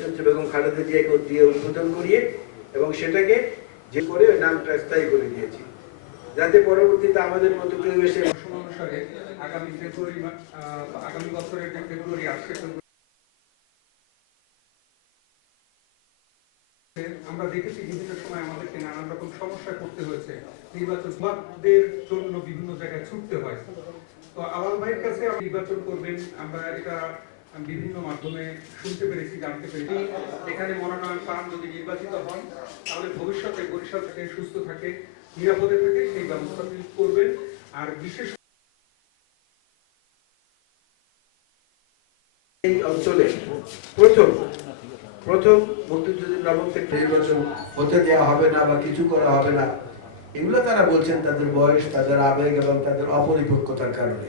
দেশনেত্রী বেগম খালেদা জিয়াকে দিয়ে উদ্বোধন করিয়ে এবং সেটাকে যে করে ওই নামটা স্থায়ী করে দিয়েছি। যাতে পরবর্তীতে আমাদের মতো কেউ এসে আমরা দেখেছি বিভিন্ন সময় আমাদেরকে নানান রকম সমস্যা করতে হয়েছে। জন্য বিভিন্ন জায়গায় ছুটতে হয়। তো আওয়াল ভাইয়ের কাছে নির্বাচন করবেন, আমরা এটা বিভিন্ন মাধ্যমে শুনতে পেরেছি, জানতে পেরেছি। এখানে মনোনয়ন পান যদি নির্বাচিত হন, তাহলে ভবিষ্যতে বরিশাল থেকে সুস্থ থাকে, নিরাপদে থাকে, সেই ব্যবস্থা তিনি করবেন। আর বিশেষ এই অঞ্চলে প্রথম প্রথম মুক্তিযুদ্ধের নবম থেকে নির্বাচন হতে দেওয়া হবে না বা কিছু করা হবে না। এগুলো তারা বলছেন, তাদের বয়স, তাদের আবেগ এবং তাদের অপরিপক্কতার কারণে।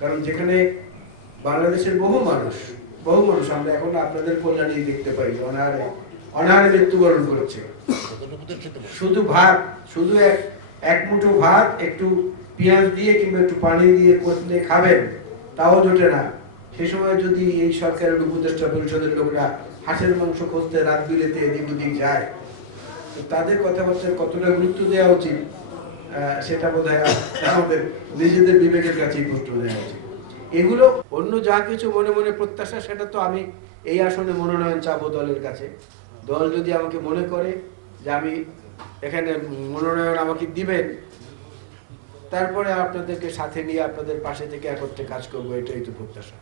কারণ যেখানে বাংলাদেশের বহু মানুষ বহু মানুষ, আমরা এখন আপনাদের কল্যাণেই দেখতে পাই অনাহারে অনাহারে মৃত্যুবরণ করছে। শুধু ভাত, শুধু এক এক মুঠো ভাত, একটু পেঁয়াজ দিয়ে কিংবা একটু পানি দিয়ে কষলে খাবেন, তাও জোটে না। সে সময় যদি এই সরকারের উপদেষ্টা পরিষদের লোকরা হাঁসের মাংস খুঁজতে রাত বিলেতে এদিক ওদিক যায় তাদের কথাবার্তার কতটা গুরুত্ব দেওয়া উচিত সেটা বোধ হয় আমাদের নিজেদের বিবেকের কাছেই প্রশ্ন দেওয়া উচিত। এগুলো অন্য যা কিছু মনে মনে প্রত্যাশা, সেটা তো আমি এই আসনে মনোনয়ন চাবো দলের কাছে। দল যদি আমাকে মনে করে যে আমি এখানে মনোনয়ন আমাকে দিবেন, তারপরে আপনাদেরকে সাথে নিয়ে আপনাদের পাশে থেকে একত্রে কাজ করব, এটাই তো প্রত্যাশা।